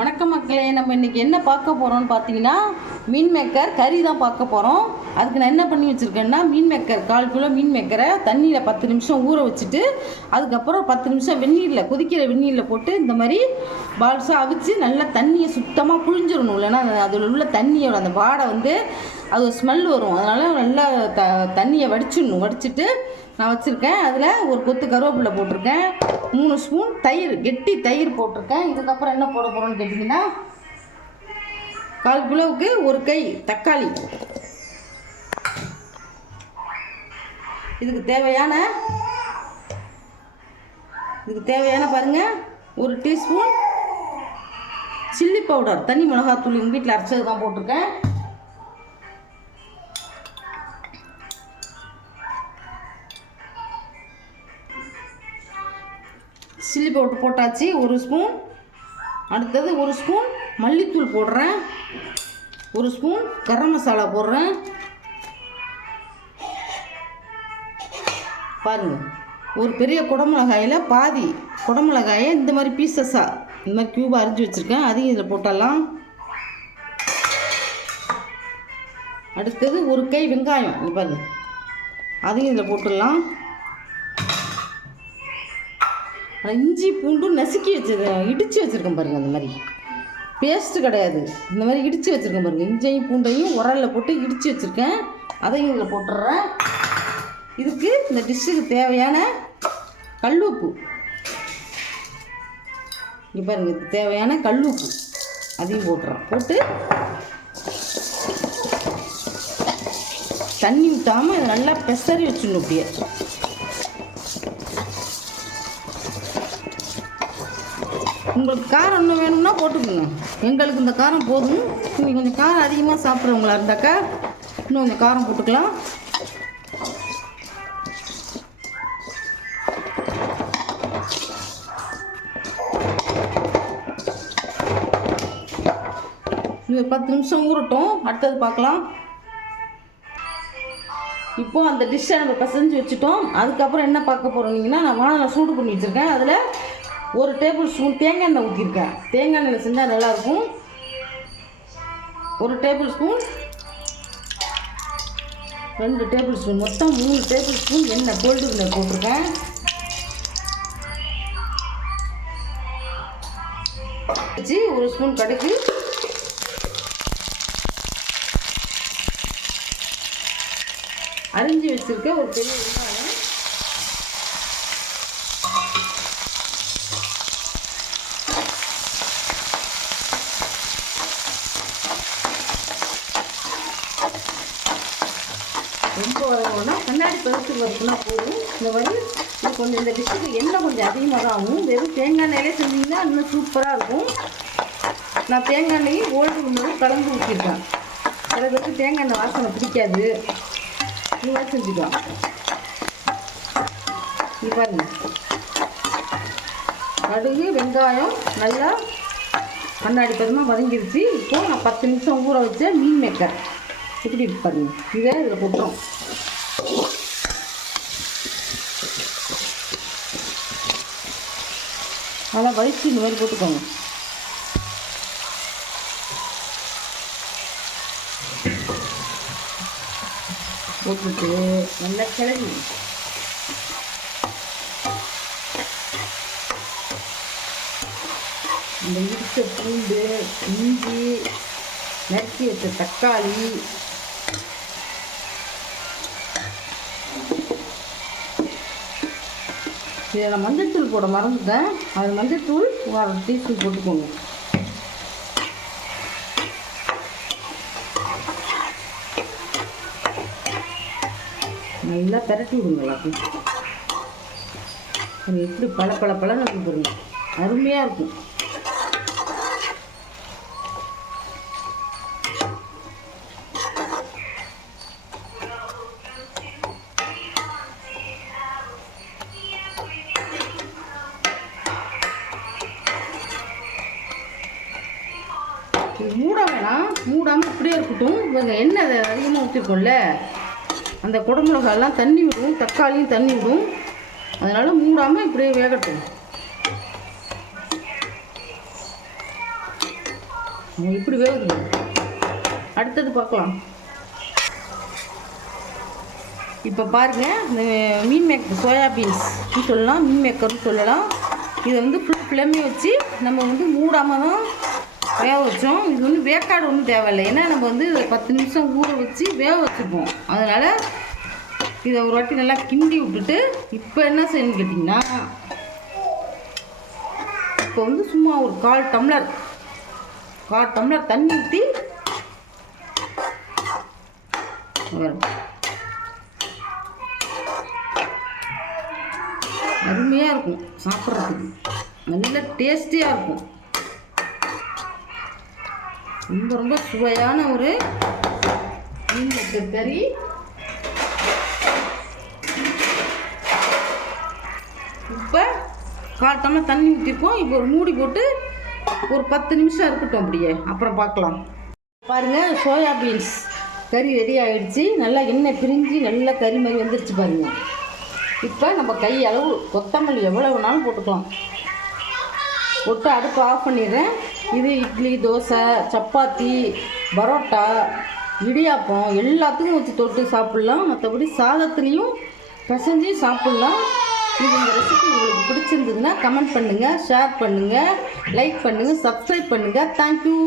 வணக்கம் மக்களே, நம்ம இன்றைக்கி என்ன பார்க்க போகிறோம்னு பார்த்தீங்கன்னா மீன் மேக்கர் கறி தான் பார்க்க போகிறோம். அதுக்கு நான் என்ன பண்ணி வச்சுருக்கேன்னா, மீன் மேக்கர் 1/4 கிலோ மீன் மேக்கரை தண்ணியில் 10 நிமிஷம் ஊற வச்சுட்டு அதுக்கப்புறம் 10 நிமிஷம் வெந்நீரில் கொதிக்கிற வெந்நீரில் போட்டு இந்த மாதிரி பால்ஸாக அவிச்சு நல்லா தண்ணியை சுத்தமாக புழிஞ்சிடணும். இல்லைன்னா அதில் உள்ள தண்ணியோட அந்த வாடை அது ஒரு ஸ்மெல் வரும். அதனால் நல்லா தண்ணியை வடிச்சிடணும். வடிச்சிட்டு நான் வச்சுருக்கேன். அதில் ஒரு கொத்து கருவேப்பிலை போட்டிருக்கேன், 3 ஸ்பூன் தயிர், கெட்டி தயிர் போட்டிருக்கேன். இதுக்கப்புறம் என்ன போட போகிறோன்னு கேட்டிங்கன்னா, 1/4 கிலோவுக்கு ஒரு கை தக்காளி, இதுக்கு தேவையான பாருங்கள் 1 டீஸ்பூன் சில்லி பவுடர், தனி மிளகாத்தூள் எங்கள் வீட்டில் அரைச்சது தான் போட்டிருக்கேன். சில்லி பவுடர் போட்டாச்சு 1 ஸ்பூன். அடுத்தது 1 ஸ்பூன் மல்லித்தூள் போடுறேன், 1 ஸ்பூன் கரம் மசாலா போடுறேன். பாருங்கள், ஒரு பெரிய குடமிளகாயில் பாதி குடமிளகாயை இந்த மாதிரி பீசஸாக இந்த மாதிரி க்யூபாக அரிஞ்சு வச்சுருக்கேன், அதையும் இதில் போட்டலாம். அடுத்தது ஒரு கை வெங்காயம், இது பாருங்கள், அதையும் இதில் போட்டுடலாம். இஞ்சி பூண்டு நசுக்கி இடித்து வச்சுருக்கேன் பாருங்கள். அந்த மாதிரி பேஸ்ட்டு கிடையாது, இந்த மாதிரி இடித்து வச்சுருக்கேன் பாருங்கள். இஞ்சியும் பூண்டையும் உரலில் போட்டு இடித்து வச்சுருக்கேன், அதையும் இதில் போட்டுடுறேன். இதுக்கு இந்த டிஷ்ஷுக்கு தேவையான கல் உப்பு, இங்கே பாருங்கள், இதுக்கு தேவையான கல் உப்பு அதையும் போட்டுறேன். போட்டு தண்ணி ஊற்றாமல் இதை நல்லா பெசரி வச்சிடணும். அப்படியே உங்களுக்கு காரம் இன்னும் வேணும்னா போட்டுக்கோங்க. எங்களுக்கு இந்த காரம் போதும். நீங்கள் கொஞ்சம் காரம் அதிகமாக சாப்பிட்றவங்களா இருந்தாக்கா இன்னும் கொஞ்சம் காரம் போட்டுக்கலாம். இது 10 நிமிஷம் ஊறட்டும், அடுத்தது பார்க்கலாம். இப்போது அந்த டிஷ்ஷை நம்ம பசஞ்சு வச்சுட்டோம். அதுக்கப்புறம் என்ன பார்க்க போகிறோம்னா, நான் வானலை சூடு பண்ணி வச்சுருக்கேன். அதில் 1 டேபிள் ஸ்பூன் தேங்காய் எண்ணெய் ஊற்றிருக்கேன். தேங்காய் எண்ணெயில் செஞ்சால் நல்லாயிருக்கும். 1 டேபிள் ஸ்பூன், 2 டேபிள் ஸ்பூன், மொத்தம் 3 டேபிள் ஸ்பூன் எண்ணெய், கோல்டு வினர் போட்டிருக்கேன். வச்சு 1 ஸ்பூன் கடுகு, அரிஞ்சு வச்சுருக்க ஒரு பெரிய வெங்காயம், ரொம்ப வரணும்னா கண்ணாடி பதத்துக்கு வறுக்குன்னா போதும். இந்த மாதிரி கொஞ்சம் இந்த டிஷ்ஷுக்கு எண்ணெய் கொஞ்சம் அதிகமாக தான் ஆகும். வெறும் தேங்காய் எண்ணெயிலே செஞ்சிங்கன்னா இன்னும் சூப்பராக இருக்கும். நான் தேங்காய் எண்ணெயும் கோல்டு வினரும் கலந்து ஊற்றிருக்கேன். சில பேருக்கு தேங்காய் எண்ணெய் வாசனை பிடிக்காது, இந்த மாதிரி செஞ்சுக்கலாம். இது பாருங்க, கடுகு வெங்காயம் நல்லா கண்ணாடி பதமாக வதங்கிருச்சு. இப்போது நான் 10 நிமிஷம் ஊற வச்ச மீன் மேக்கர் இப்படி பாருங்க, இதை இதில் போட்டுரும். நல்லா வலிச்சு இந்த மாதிரி போட்டுக்கோங்க. போட்டுட்டு நல்லா கிளறி இந்த இடித்த பூண்டு, இஞ்சி, நறுக்கி வச்ச தக்காளி, இதில் நான் மஞ்சள்தூள் போட மறந்துட்டேன். அது மஞ்சள்தூள் 1/2 டீஸ்பூன் போட்டுக்கோங்க. நல்லா பரட்டி விடுங்க. எல்லாத்தையும் எப்படி பழன்னு இருக்கும் பாருங்க, அருமையாக இருக்கும். மூட வேணாம், மூடாமல் இப்படியே இருக்கட்டும். இவங்க எண்ணெய் அதிகமாக ஊற்றிருக்கோம்ல, அந்த குடமிளகாலாம் தண்ணி விடும், தக்காளியும் தண்ணி விடும். அதனால் மூடாமல் இப்படியே வேகட்டும். இப்படி வேகுது. அடுத்தது பார்க்கலாம். இப்போ பாருங்கள், இந்த மீன் மேக்கர் சோயாபீன்ஸ்னு சொல்லலாம், மீன் மேக்கர்னு சொல்லலாம். இதை வந்து ஃபுல் ஃப்ளேமே வச்சு நம்ம வந்து மூடாமல் தான் வேக வச்சோம். இது வந்து வேக்காடு ஒன்றும் தேவையில்லை, ஏன்னா நம்ம வந்து 10 நிமிஷம் ஊற வச்சு வேக வச்சுருப்போம். அதனால் இதை ஒரு வாட்டி நல்லா கிண்டி விட்டுட்டு இப்போ என்ன செய்யணும்னு கேட்டிங்கன்னா, இப்போ வந்து சும்மா ஒரு 1/4 டம்ளர் தண்ணி ஊற்றி அருமையாக இருக்கும், சாப்பிட்றதுக்கு நல்ல டேஸ்டியாக இருக்கும். ரொம்ப சுவையான ஒரு மீன் மேக்கர் கறி. இப்போ 1/4 டம்ளர் தண்ணி ஊற்றிருக்கோம். இப்போ ஒரு மூடி போட்டு ஒரு 10 நிமிஷம் இருக்கட்டும், அப்படியே அப்புறம் பார்க்கலாம். பாருங்கள், சோயாபீன்ஸ் கறி ரெடி ஆகிடுச்சு. நல்லா எண்ணெய் பிரிஞ்சு நல்லா கறி மாதிரி வந்துருச்சு பாருங்கள். இப்போ நம்ம கை அளவு கொத்தமல்லி எவ்வளோ வேணாலும் போட்டுக்கலாம். போட்டு அடுப்பு ஆஃப் பண்ணிடுறேன். இது இட்லி, தோசை, சப்பாத்தி, பரோட்டா, இடியாப்பம் எல்லாத்துக்கும் வச்சு தொட்டு சாப்பிட்லாம். மற்றபடி சாதத்துலேயும் பிசைஞ்சு சாப்பிட்லாம். இது இந்த ரெசிபி உங்களுக்கு பிடிச்சிருந்ததுன்னா கமெண்ட் பண்ணுங்கள், ஷேர் பண்ணுங்கள், லைக் பண்ணுங்கள், சப்ஸ்கிரைப் பண்ணுங்கள். தேங்க்யூ.